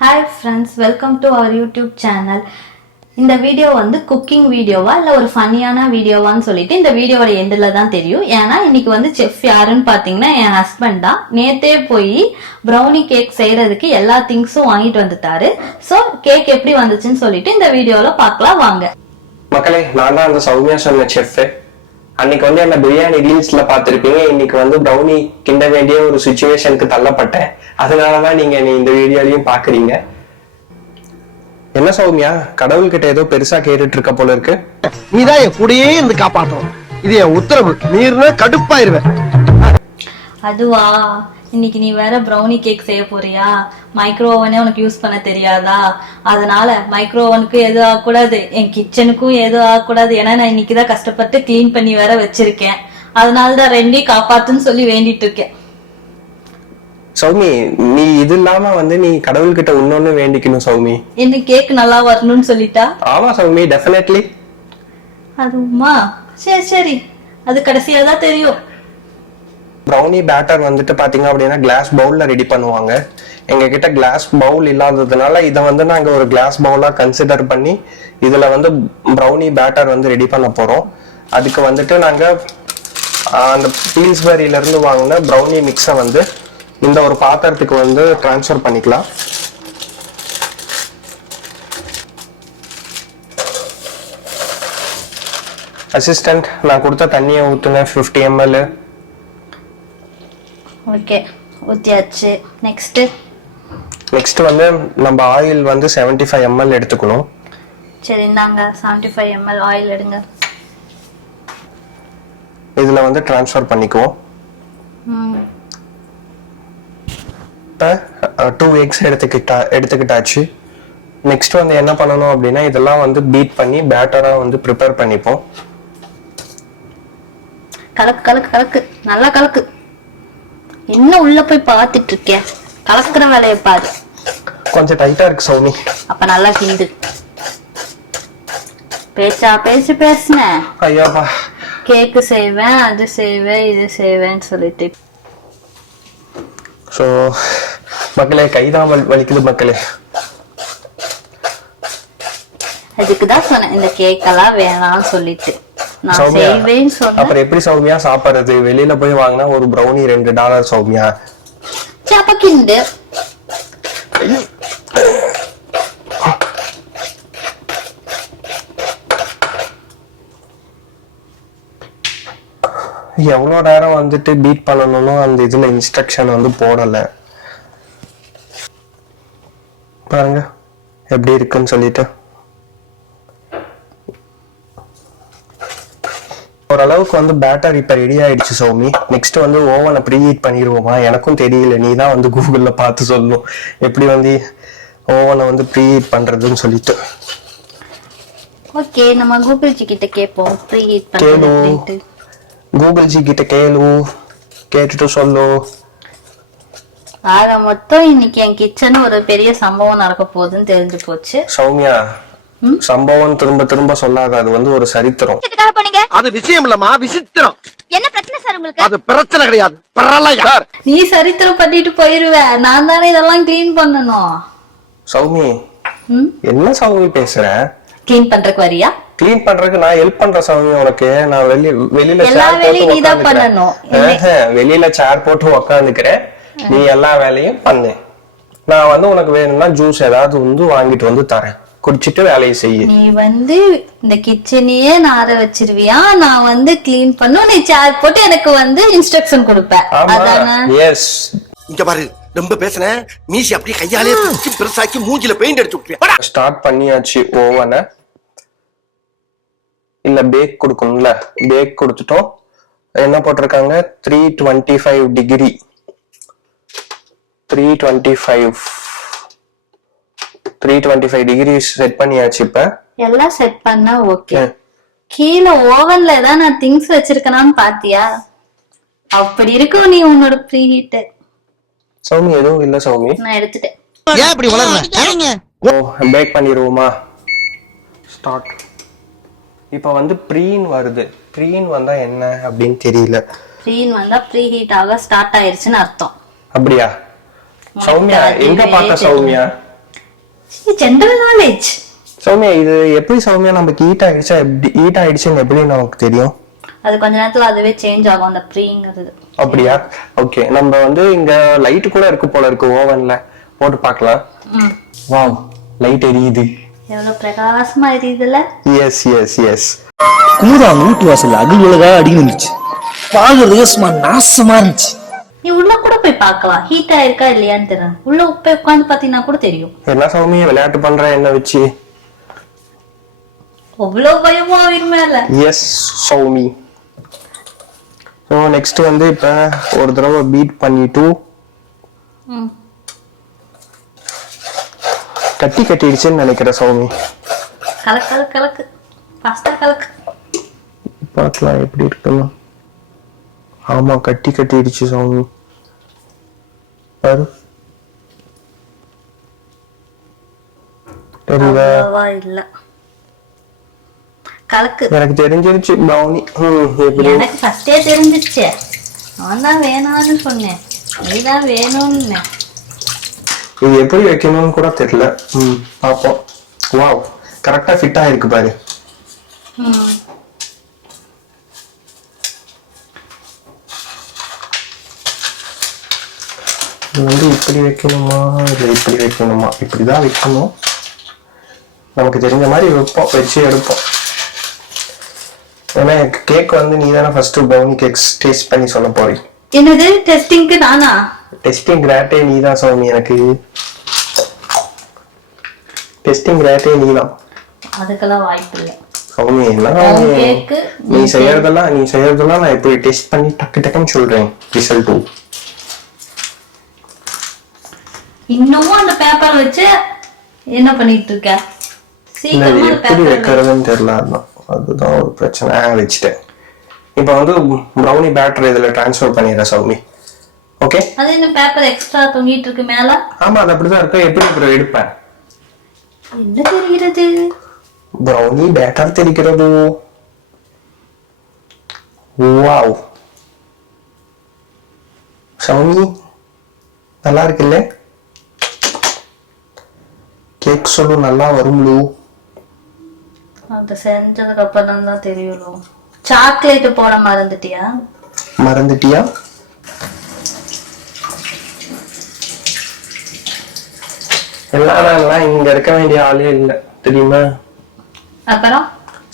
Hi friends, welcome to our YouTube channel. இந்த video வந்து cooking வீடியோவா இல்ல ஒரு ஃபன்னியான வீடியோவான்னு சொல்லிட்டு இந்த வீடியோவோட எண்டில் தான் தெரியும். ஏன்னா இன்னைக்கு வந்து செஃப் யாருன்னு பாத்தீங்கன்னா என் ஹஸ்பண்ட் தான். நேத்தே போய் ப்ரௌனி கேக் செய்யறதுக்கு எல்லா திங்ஸும் வாங்கிட்டு வந்துட்டாரு. ஸோ கேக் எப்படி வந்துச்சுன்னு சொல்லிட்டு இந்த வீடியோல பார்க்கலாம் வாங்க. மக்களே, நான் தான் அந்த சௌமியா சொன்ன செஃப். அன்னைக்கு வந்து என்ன பிரியாணி ரீல்ஸ்ல பாத்திருப்பீங்க. இன்னைக்கு வந்து ப்ரௌனி கிண்ட வேண்டிய ஒரு சுச்சுவேஷனுக்கு தள்ளப்பட்டேன். அதனாலதான் நீங்க இந்த வீடியோலயும் பாக்குறீங்க. என்ன சௌமியா, கடவுள்கிட்ட ஏதோ பெருசா கேட்டுட்டு இருக்க போல இருக்கு. நீதான் என் கூடயே இருந்து காப்பாற்றணும். இது என் உத்தரவு. நீர்னா கடுப்பாயிருவேன். அதுவா, இன்னைக்கு நீ வேற ப்ரௌனி கேக் செய்ய போறியா? மைக்ரோ ஓவனே உனக்கு யூஸ் பண்ண தெரியாதா? அதனால மைக்ரோ ஓவனுக்கு எதுவும் ஆகக்கூடாது, என் கிச்சனுக்கும் எதுவும் ஆகக்கூடாது. ஏன்னா நான் இன்னைக்குதான் கஷ்டப்பட்டு கிளீன் பண்ணி வேற வச்சிருக்கேன். அதனாலதான் ரெண்டையும் காப்பாத்துன்னு சொல்லி வேண்டிட்டு இருக்கேன். சௌமி, நீ இது இல்லாம வந்து நீ கடவுள்கிட்ட இன்னொன்னு வேண்டிக்கணும் சௌமி. என்ன கேக் நல்லா வரணும்னு சொல்லிட்டா? ஆமா சௌமி, டெஃபினெட்லி. அதுமா சரி சரி, அது கடைசியா தான் தெரியும். ப்ரௌனி பேட்டர் வந்துட்டு பாத்தீங்க அப்படின்னா கிளாஸ் பவுல்ல ரெடி பண்ணுவாங்க. எங்க கிட்ட கிளாஸ் பவுல் இல்லாததுனால இதை வந்து நாங்க ஒரு கிளாஸ் பவுலா கன்சிடர் பண்ணி இதுல வந்து ப்ரௌனி பேட்டர் வந்து ரெடி பண்ண போறோம். அதுக்கு வந்துட்டு நாங்க அந்த பீல்ஸ்பரியில இருந்து வாங்கின ப்ரௌனி மிக்ஸை வந்து இந்த ஒரு பாத்திரத்துக்கு வந்து டிரான்ஸ்ஃபர் பண்ணிக்கலாம். அசிஸ்டன்ட், நான் கொடுத்த தண்ணியை ஊத்துங்க 50 ml. ஓகே, ஊத்தியாச்சு. நெக்ஸ்ட் வந்து நம்ம ஆயில் வந்து 75 ml எடுத்துக்கணும். சரி, இந்தாங்க 75 ml ஆயில் எடுங்க. இதுல வந்து டிரான்ஸ்ஃபர் பண்ணிக்குவோம். இப்போ 2 eggs எடுத்துக்கிட்டாச்சு. நெக்ஸ்ட் வந்து என்ன பண்ணணும் அப்படின்னா இதெல்லாம் வந்து பீட் பண்ணி பேட்டரா வந்து ப்ரிப்பேர் பண்ணிப்போம். கலக்கு கலக்கு கலக்கு, நல்லா கலக்கு. என்ன உள்ள போய் பாத்துட்டு இருக்க? கலக்குற வேலையை பாரு. கொஞ்சம் டைட்டா இருக்கு சௌமி. அப்ப நல்லா கிண்டு. பேச்சா பேச்சு பேசுன. ஐயோப்பா, கேக்கு செய்வேன், அது செய்வேன், இது செய்வேன்னு சொல்லிட்டு. ஸோ மக்களே, கைதான் வலிக்குது மக்களே. அதுக்குதான் சொன்னேன் இந்த கேக்கெல்லாம் வேணாம்னு சொல்லிட்டு. நான் செய்வேன்னு சொன்னேன். அப்புறம் எப்படி சௌமியா சாப்பிடுறது? வெளியில போய் வாங்கினா ஒரு ப்ரௌனி $2 சௌமியா. அப்ப கிண்டு. எவ்வளவு நேரம் வந்துட்டு பீட் பண்ணணும்னு அந்த இதுல இன்ஸ்ட்ரக்ஷன் வந்து போடல. பாருங்க எப்படி இருக்குன்னு சொல்லிட்டு. ஓரளவுக்கு வந்து பேட்டர் இப்ப ரெடி ஆயிடுச்சு சௌமி. நெக்ஸ்ட் வந்து ஓவனை ப்ரீ ஹீட் பண்ணிடுவோமா? எனக்கும் தெரியல, நீ தான் வந்து கூகுள்ல பார்த்து சொல்லணும் எப்படி வந்து ஓவனை வந்து ப்ரீ ஹீட் பண்றதுன்னு சொல்லிட்டு. ஓகே, நம்ம கூகுள் ஜி கிட்ட கேட்போம் ப்ரீ ஹீட் பண்றது. கூகுள் ஜி கிட்ட கேட்டுட்டு சொல்லு. ஆக மொத்தம் இன்னைக்கு என் கிச்சன் ஒரு பெரிய சம்பவம் நடக்க போகுதுன்னு தெரிஞ்சு போச்சு. சௌமியா, சம்பவம் திரும்ப திரும்ப சொல்லாத, அது வந்து ஒரு சரித்திரம். அது விஷயம் இல்லம்மா, விசித்திரம். என்ன பிரச்சனை சார் உங்களுக்கு? அது பிரச்சனை கிடையாது, பிரளயம். நீ சரித்திரம் பண்ணிட்டு போயிருவ, நான் தானே இதெல்லாம் கிளீன் பண்ணணும். சௌமி, என்ன சௌமி பேசுற? கிளீன் பண்றதுக்கு வரியா? கிளீன் பண்றதுக்கு நான் ஹெல்ப் பண்ற சௌமி உனக்கு. நான் வெளியில எல்லா வேலையும் நீ தான் பண்ணணும். வெளியில சேர் போட்டு உக்காந்துக்கிறேன், நீ எல்லா வேலையும் பண்ணு. நான் வந்து உனக்கு வேணும்னா ஜூஸ் ஏதாவது வந்து வாங்கிட்டு வந்து தரேன், குடிச்சிட்டு வேலையை செய்ய. நீ வந்து இந்த கிச்சனையே நார வச்சிருவியா? நான் வந்து கிளீன் பண்ணும், நீ சேர் போட்டு எனக்கு வந்து இன்ஸ்ட்ரக்ஷன் கொடுப்ப. அதானே? எஸ். இங்க பாரு, ரொம்ப பேசுனேன். மீசி அப்படியே கையாலே பெருசாக்கி மூஞ்சில பெயிண்ட் அடிச்சு விட்டுருவேன். ஸ்டார்ட் பண்ணியாச்சு ஓவனை. இல்ல பேக் கொடுக்கணும்ல, பேக் கொடுத்துட்டோம். என்ன போட்டிருக்காங்க? 325 டிகிரி. 325 டிகிரி செட் பண்ணியாச்சு. இப்ப எல்லாம் செட் பண்ணா ஓகே. கீழே ஓவன்ல தான் நான் திங்ஸ் வச்சிருக்கேனான்னு பாத்தியா? அப்படி இருக்கும் நீ உன்னோட ப்ரீ ஹீட். சௌமி எதுவும் இல்ல சௌமி, நான் எடுத்துட்டேன். ஏன் இப்படி வளர்றீங்க? ஓ, பேக் பண்ணிடுவோமா? ஸ்டார்ட். இப்ப வந்து ப்ரீன் வருது. ப்ரீன் வந்தா என்ன அப்படின்னு தெரியல. ப்ரீன் வந்தா ப்ரீ ஹீட் ஆக ஸ்டார்ட் ஆயிருச்சுன்னு அர்த்தம். அப்படியா? சௌமியா எங்க பார்த்த சௌமியா? General knowledge. சௌமியா இது எப்படி சௌமியா நமக்கு ஹீட் ஆயிடுச்சுன்னு எப்படி நமக்கு தெரியும்? அது கொஞ்ச நேரத்துல அதுவே சேஞ்ச் ஆகும் அந்த ப்ரீங்கிறது. அப்படியா? ஓகே, நம்ம வந்து இங்க லைட் கூட இருக்கு போல இருக்கு, ஓவன்ல போட்டு பார்க்கலாம். வாவ், லைட் எரியுது. எவ்வளவு பிரகாசமா எரியுதுல. Yes yes yes. குமுதா வீட்டு வாசல்ல அகில் உலகா அடிக்கி இருந்துச்சு. பாக்குறதுக்கு சும்மா நாசமா இருந்துச்சு. நீ உள்ள கூட போய் பார்க்கலாம், ஹீட் ஆயிருக்கா இல்லையான்னு தெரியும். உள்ள போய் உட்காந்து பாத்தீங்கன்னா கூட தெரியும். என்ன சௌமியா விளையாட்டு பண்ற என்ன வச்சு? அவ்வளவு பயமா அவன் மேல. எஸ் சௌமி. ஸோ நெக்ஸ்ட் வந்து இப்ப ஒரு தடவை பீட் பண்ணிட்டு கட்டிடுச்சுன்னு நினைக்கிறேன் சௌமி. கலக்கு கலக்கு கலக்கு, ஃபாஸ்டா கலக்கு. பார்க்கலாம் எப்படி இருக்குன்னு. ஆமா, கட்டிடுச்சு சௌமி. பாரு, தெரியுதா? இல்ல கலக்கு. எனக்கு தெரிஞ்சிருச்சு ப்ரௌனி. எனக்கு ஃபர்ஸ்டே தெரிஞ்சிச்சு. நான் தான் வேணான்னு சொன்னேன், நீதான் வேணும்னு. இது எப்படி வைக்கணும்னு கூட தெரியல. பாப்போம். வாவ், கரெக்டா ஃபிட் ஆயிருக்கு பாரு. இது வந்து இப்படி வைக்கணுமா இல்லை இப்படி வைக்கணுமா? இப்படிதான் வைக்கணும். நமக்கு தெரிஞ்ச மாதிரி வைப்போம், வச்சு எடுப்போம். ஏன்னா கேக் வந்து நீ தானே ஃபர்ஸ்ட் ப்ரௌனி கேக்ஸ் டேஸ்ட் பண்ணி சொல்ல போறீங்க. என்னது டெஸ்டிங்க்கு நானா? டெஸ்டிங் கிராட்டே நீ தான் சௌமி. எனக்கு டெஸ்டிங் கிராட்டே நீ தான். அதுக்கெல்லாம் வாய்ப்பு இல்லை சௌமி. நீ செய்யறதெல்லாம் நான் இப்படி டெஸ்ட் பண்ணி டக்கு டக்குன்னு சொல்றேன் ரிசல்ட். இன்னமும் அந்த பேப்பர் வச்சு என்ன பண்ணிட்டு இருக்க? எப்படி வைக்கிறதுன்னு தெரியல, அதுதான் ஒரு பிரச்சனை. வச்சுட்டேன். இப்ப வந்து ப்ரௌனி பேட்டர் இதுல டிரான்ஸ்ஃபர் பண்ணிடுறேன் சௌமி. ஓகே, அது இந்த பேப்பர் எக்ஸ்ட்ரா தொங்கிட்டு இருக்கு மேல. ஆமா, அது அப்படிதான் இருக்கு. எப்படி அப்புறம் எடுப்பேன்? என்ன தெரிகிறது? ப்ரௌனி பேட்டர் தெரிகிறது. வாவ் சௌமி, நல்லா இருக்குல்ல? கேக் சொல்லு நல்லா வரும்லு. அது செஞ்சதுக்கு அப்புறம் தான் தெரியும். சாக்லேட் போட மறந்துட்டியா? எல்லாம் இங்க இருக்க வேண்டிய ஆளே இல்ல தெரியுமா? அப்புறம்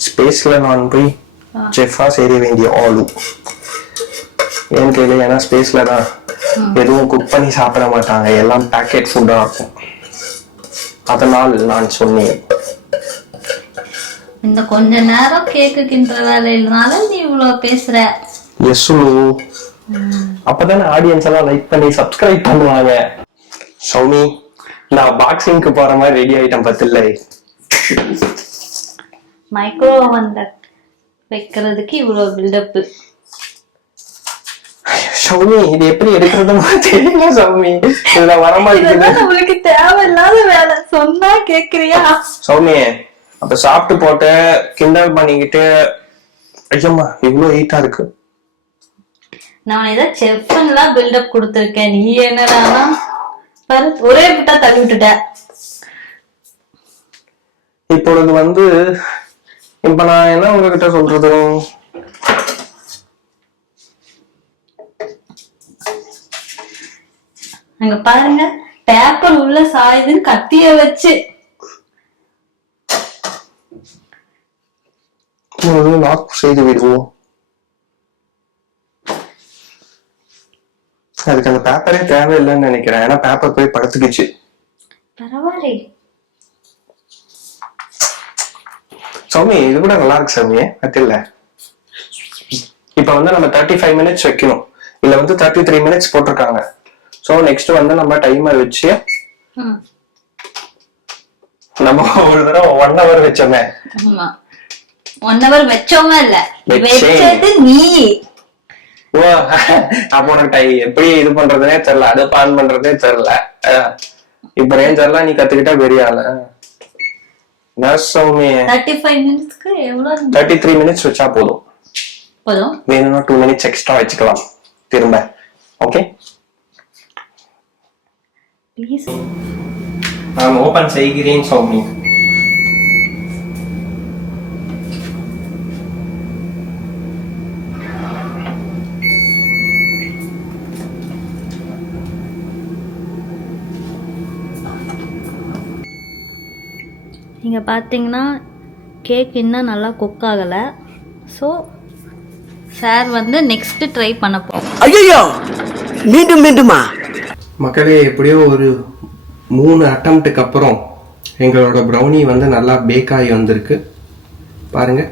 ஸ்பேஸ்ல நான் போய் செஃபா சேர வேண்டிய ஆளு. ஏன்னு கேளு, ஏன்னா ஸ்பேஸ்ல தான் எதுவும் குக் பண்ணி சாப்பிட மாட்டாங்க, எல்லாம் பேக்கெட் ஃபுட்டா இருக்கும். அதனால் நான் சொன்னேன். இந்த கொஞ்ச நேரம் கேக்கு கிண்டுற வேலையினால நீ இவ்வளவு பேசுற. அப்பதானே ஆடியன்ஸ் எல்லாம் லைக் பண்ணி சப்ஸ்கிரைப் பண்ணுவாங்க. சௌமி, நான் பாக்ஸிங்க்கு போற மாதிரி ரெடி ஆயிட்டேன் பத்தில்ல. மைக்ரோ ஓவன்ல வைக்கிறதுக்கு இவ்வளவு பில்டப். சௌமி, இது எப்படி எடுக்கிறதுன்னு தெரியல சௌமி. இதுல வரமாட்டேங்குது. உங்களுக்கு தேவையில்லாத வேலை சொன்னா கேக்குறியா? சௌமி, அப்ப சாப்பிட்டு போட்டு கிண்டல் பண்ணிக்கிட்டு ஐயம்மா இவ்வளவு ஹீட்டா இருக்கு. நான் ஏதோ செஃப்லாம் பில்டப் கொடுத்துருக்கேன், நீ என்னடா பாரு ஒரே விட்டா தள்ளி விட்டுட்ட. இப்பொழுது வந்து இப்ப நான் என்ன உங்ககிட்ட சொல்றது? அங்க பாருங்க, பேப்பர் உள்ள சாயுதுன்னு கத்திய வச்சு லாக் செய்து விடுவோம். அதுக்கு அந்த பேப்பரே தேவையில்லைன்னு நினைக்கிறேன். ஏன்னா பேப்பர் போய் படுத்துக்குச்சு. பரவாயில்ல சௌமி, இது கூட நல்லா இருக்கு சௌமி. அது இல்ல, இப்ப வந்து நம்ம 35 மினிட்ஸ் வைக்கணும். இதுல வந்து 33 மினிட்ஸ் போட்டிருக்காங்க. சோ நெக்ஸ்ட் வந்து நம்ம டைமர் வச்சு நம்ம ஒரு தடவை 1 hour வச்சோமே. 1 hour வச்சோமே இல்ல, வச்சது நீ. ஓ, அப்ப உனக்கு எப்படி இது பண்றதுனே தெரியல, அடுப்பு ஆன் பண்றதே தெரியல. இப்ப ரேஞ்சர்லாம் நீ கத்துக்கிட்டா பெரிய ஆளு. 35 மினிட்ஸ்க்கு எவ்வளவு? 33 மினிட்ஸ் வச்சா போதும். வேணும்னா 2 மினிட்ஸ் எக்ஸ்ட்ரா வச்சுக்கலாம் திரும்ப. ஓகே, நான் ஓபன் செய்கிறேன் சௌமி. இங்கே பார்த்தீங்கன்னா கேக் இன்னும் நல்லா குக் ஆகலை. ஸோ சார் வந்து நெக்ஸ்ட்டு ட்ரை பண்ண போகிறோம். ஐயோ மீண்டும் மீண்டுமா? மக்களே, எப்படியோ ஒரு 3 அட்டம்ப்ட்டுக்கு அப்புறம் எங்களோட ப்ரௌனி வந்து நல்லா பேக் ஆகி வந்திருக்கு. பாருங்க,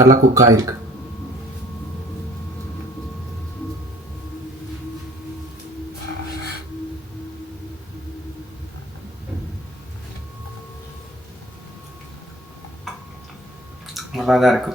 நல்லா குக் ஆகிருக்கு. நல்லா தான் இருக்கு.